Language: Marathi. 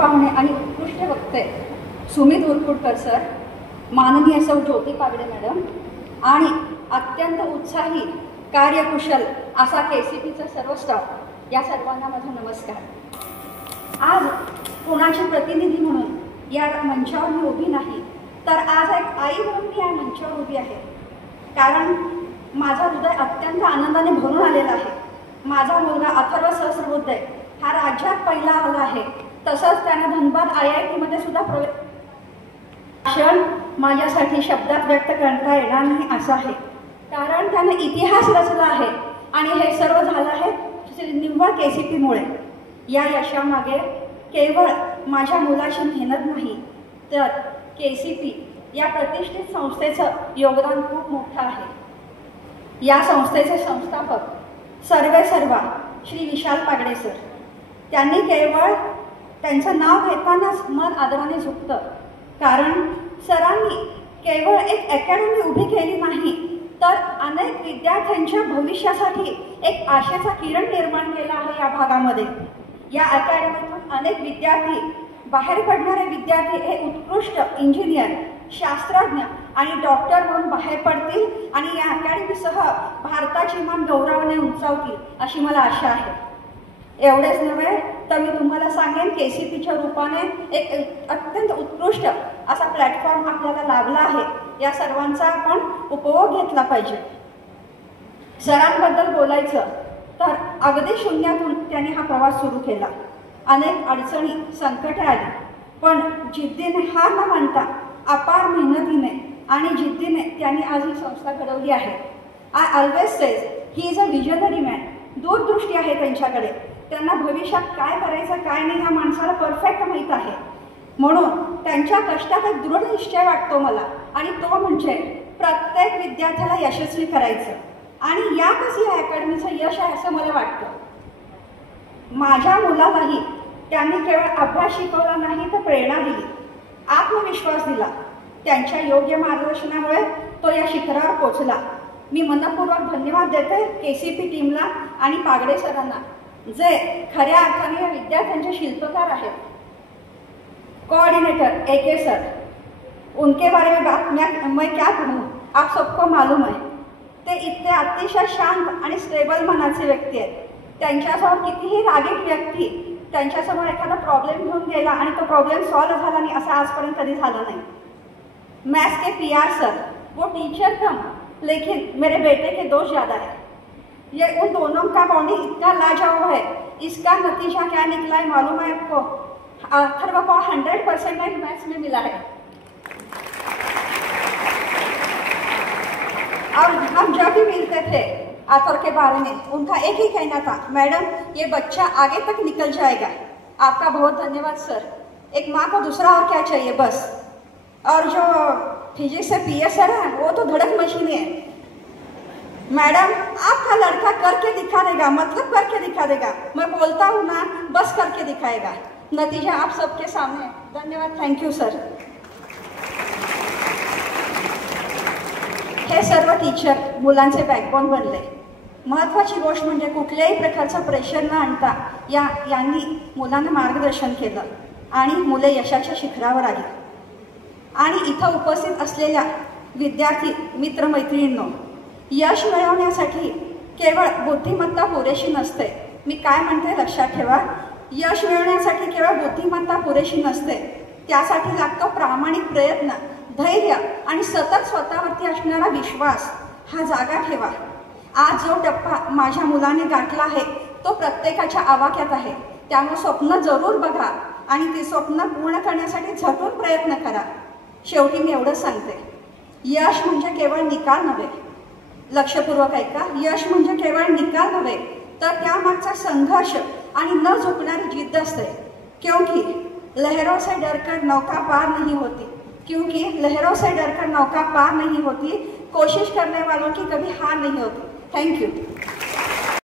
पाहुणे आणि उत्कृष्ट वक्ते सुमित उरकुटकर सर, माननीय सौ ज्योती पागडे मॅडम आणि अत्यंत उत्साही कार्यकुशल असा KCPचा सर्व स्टाफ, या सर्वांना माझा नमस्कार. आज कोणाची प्रतिनिधी म्हणून या मंचावर मी उभी नाही, तर आज एक आई म्हणून मी या मंचावर उभी आहे. कारण माझं हृदय अत्यंत आनंदाने भरून आलेलं आहे. माझा मुलगा अथर्व सहस्रबुद्धे हा राज्यात पहिला आला आहे. तसंच त्याने धनबाद IIT मध्ये सुद्धा क्षण माझ्यासाठी शब्दात व्यक्त करता येणार नाही असं आहे. कारण त्याने इतिहास रचला आहे आणि हे सर्व झालं आहे निव्वळ KCPमुळे. या यशामागे केवळ माझ्या मुलाची मेहनत नाही, तर KCP या प्रतिष्ठित संस्थेचं योगदान खूप मोठं आहे. या संस्थेचे संस्थापक सर्वेसर्वा श्री विशाल पागडे सर, त्यांनी केवळ त्यांचं नाव घेतानाच मन आदराने झुकतं. कारण सरांनी केवळ एक अकॅडमी उभी केली नाही, तर अनेक विद्यार्थ्यांच्या भविष्यासाठी एक आशेचा किरण निर्माण केला आहे या भागामध्ये. या अकॅडमीतून अनेक विद्यार्थी, बाहेर पडणारे विद्यार्थी हे उत्कृष्ट इंजिनियर, शास्त्रज्ञ आणि डॉक्टर म्हणून बाहेर पडतील आणि या अकॅडमीसह भारताची मान गौरवाने उंचावतील अशी मला आशा आहे. एवढेच नव्हे तर मी तुम्हाला सांगेन, KCPच्या रूपाने एक अत्यंत उत्कृष्ट असा प्लॅटफॉर्म आपल्याला लाभला आहे. या सर्वांचा आपण उपभोग घेतला पाहिजे. सरांबद्दल बोलायचं तर अगदी शून्यातून त्यांनी हा प्रवास सुरू केला. अनेक अडचणी, संकटे आली, पण जिद्दीने हार न मानता अपार मेहनतीने आणि जिद्दीने त्यांनी आज ही संस्था घडवली आहे. I always says he is a visionary man. दूरदृष्टी आहे त्यांच्याकडे. त्यांना भविष्यात काय करायचं काय नाही ह्या माणसाला परफेक्ट माहीत आहे. म्हणून त्यांच्या कष्टात एक दृढ निश्चय वाटतो मला, आणि तो म्हणजे प्रत्येक विद्यार्थ्याला यशस्वी करायचं. आणि यातच या अकॅडमीचं यश आहे असं मला वाटतं. माझ्या मुलालाही त्यांनी केवळ अभ्यास शिकवला नाही तर प्रेरणा दिली, आत्मविश्वास दिला. त्यांच्या योग्य मार्गदर्शनामुळे तो या शिखरावर पोचला. मी मनपूर्वक धन्यवाद देते KCP टीमला आणि पागडे सरांना, जे खऱ्या अर्थाने या विद्यार्थ्यांचे शिल्पकार आहेत. कोऑर्डिनेटर AK सर, उनके बारे में बात मैं क्या कहूँ, आप सबको मालूम है. ते इतके अतिशय शांत आणि स्टेबल मनाचे व्यक्ती आहेत. त्यांच्यासमोर कितीही रागीट व्यक्ती त्यांच्यासमोर एखादा प्रॉब्लेम घेऊन गेला आणि तो प्रॉब्लेम सॉल्व झाला नाही असं आजपर्यंत कधी झालं नाही. मैथ्स के PR सर, वो टीचर कम लेकिन मेरे बेटे के दोस्त ज़्यादा है. ये उन दोनों का बॉन्डिंग इतना लाजवाब है. इसका नतीजा क्या निकला है मालूम है आपको? अथर्व को 100% मैथ्स में मिला है. और हम जब भी मिलते थे अथर्व के बारे में उनका एक ही कहना था, मैडम ये बच्चा आगे तक निकल जाएगा. आपका बहुत धन्यवाद सर. एक माँ को दूसरा और क्या चाहिए बस. और जो फिजिक्स से PS सर है वो तो धड़क मशीन है. मैडम आपका लड़का करके दिखा देगा, मतलब करके दिखा देगा. मैं बोलता हूँ ना, बस करके दिखाएगा. नतीजा आप सबके सामने. धन्यवाद. Thank you sir. हे सर्व टीचर मुलांचे बॅकबोन बनले. महत्त्वाची गोष्ट म्हणजे कुठल्याही प्रकारचं प्रेशर न आणता यांनी मुलांना मार्गदर्शन केलं आणि मुले यशाच्या शिखरावर आली. आणि इथं उपस्थित असलेल्या विद्यार्थी मित्रमैत्रिणींनो, यश मिळवण्यासाठी केवळ बुद्धिमत्ता पुरेशी नसते. मी काय म्हणते लक्षात ठेवा, यश मिळवण्यासाठी केवळ बुद्धिमत्ता पुरेशी नसते. त्यासाठी लागतो प्रामाणिक प्रयत्न, धैर्य आणि सतत स्वतःवरती असणारा विश्वास. हा जागा ठेवा. आज जो टप्पा माझ्या मुलाने गाठला आहे तो प्रत्येकाच्या आवाक्यात आहे. त्यामुळे स्वप्न जरूर बघा आणि ती स्वप्न पूर्ण करण्यासाठी झटून प्रयत्न करा. शेवटी मी एवढंच सांगते, यश म्हणजे केवळ निकाल नव्हे. लक्षपूर्वक ऐका, यश म्हणजे केवळ निकाल नव्हे तर त्यामागचा संघर्ष आणि न झुकणारी जिद्द असते. क्योंकि लहरों से डरकर नौका पार नहीं होती. क्योंकि लहरों से डरकर नौका पार नहीं होती. कोशिश करने वालों की कभी हार नहीं होती. Thank you.